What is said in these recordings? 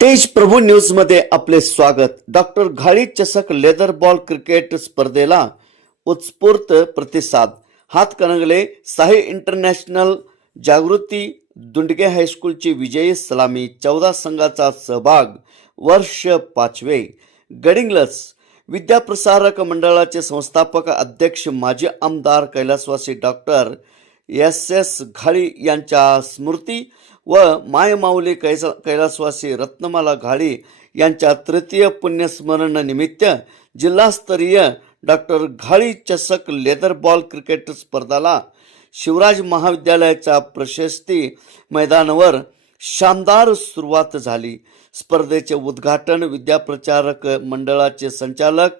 तेज प्रभू न्यूज मध्ये आपले स्वागत. डॉक्टर घाळी चषक लेदर बॉल क्रिकेट स्पर्धेला उत्स्फूर्त प्रतिसाद. हातकणंगले साई इंटरनॅशनल जागृती दुंडगे हायस्कूलची विजयी सलामी. 14 संघाचा सहभाग. वर्ष 5वे. गडिंग्लज विद्याप्रसारक मंडळाचे संस्थापक अध्यक्ष माजी आमदार कैलासवासी डॉक्टर एस घाळी यांच्या स्मृती व मायमाऊली कैलासवासी रत्नमाला घाळी यांच्या तृतीय पुण्यस्मरण निमित्त जिल्हास्तरीय डॉक्टर घाळी चषक लेदर बॉल क्रिकेट स्पर्धाला शिवराज महाविद्यालयाच्या प्रशस्ती मैदानावर शानदार सुरुवात झाली. स्पर्धेचे उद्घाटन विद्याप्रचारक मंडळाचे संचालक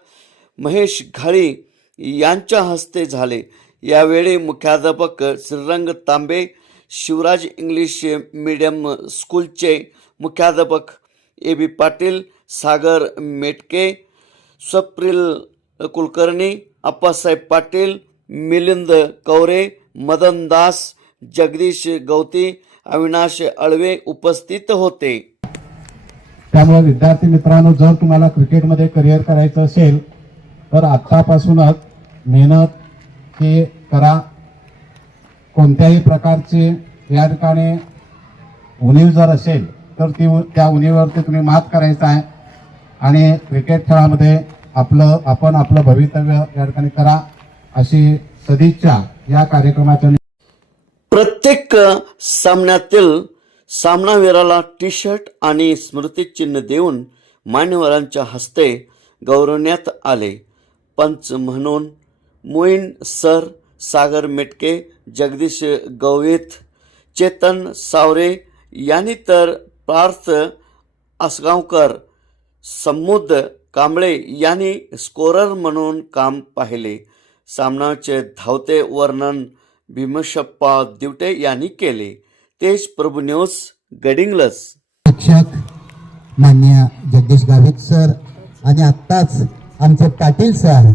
महेश घाळी यांच्या हस्ते झाले. यावेळी मुख्याध्यापक श्रीरंग तांबे, शिवराज इंग्लिश मीडियम स्कूलचे मुख्याध्यापक ए.बी. पाटील, सागर मेटके, स्वप्नील कुलकर्णी, अप्पासाहेब पाटील, मिलिंद कवरे, मदन दास, जगदीश गवती, अविनाश अळवे उपस्थित होते. त्यामुळे विद्यार्थी मित्रांनो, जर तुम्हाला क्रिकेटमध्ये करिअर करायचं असेल तर आतापासूनच मेहनत हे करा. कोणत्याही प्रकारचे या ठिकाणी उणीव जर असेल तर त्या उणीवरती तुम्ही मात करायचं आहे आणि क्रिकेट खेळामध्ये आपण आपलं भवितव्य या ठिकाणी करा अशी सदिच्छा या कार्यक्रमाच्या. प्रत्येक सामन्यातील सामनावीराला टी शर्ट आणि स्मृतिचिन्ह देऊन मान्यवरांच्या हस्ते गौरवण्यात आले. पंच म्हणून मोईन सर, सागर मेटके, जगदीश गवळीत, चेतन सावरे यांनी तर पार्थ आसगावकर, समुद कांबळे यांनी स्कोरर म्हणून काम पाहिले. सामन्याचे धावते वर्णन भीमशप्पा दिवटे यांनी केले. तेज प्रभू न्यूज, गडिंग्लज. शिक्षक मान्य जगदीश गावित सर आणि आत्ताच आमचे Patil sir.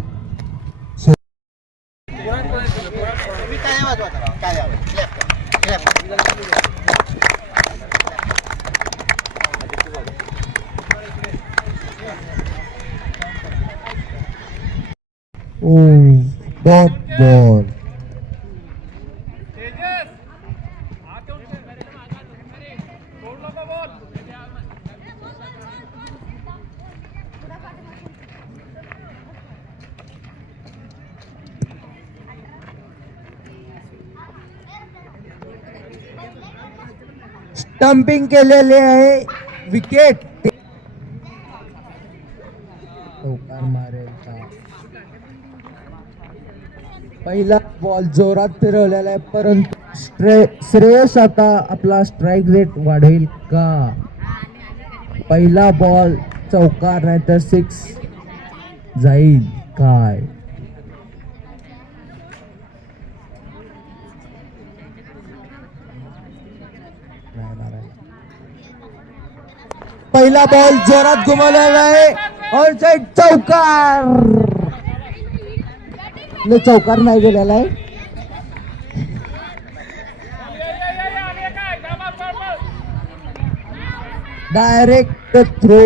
Dot ball. Stumping केलेले आहे. विकेट. चौकार मारेल का? पहिला बॉल जोरात फिरवलेला आहे, परंतु श्रेयस आता आपला स्ट्राईक रेट वाढेल का? पहिला बॉल चौकार नाही तर 6 जाईल काय? पहिला बॉल जोरात घुमवलेला आहे और चौकार. चौकार नाही गेलेला आहे. Direct throw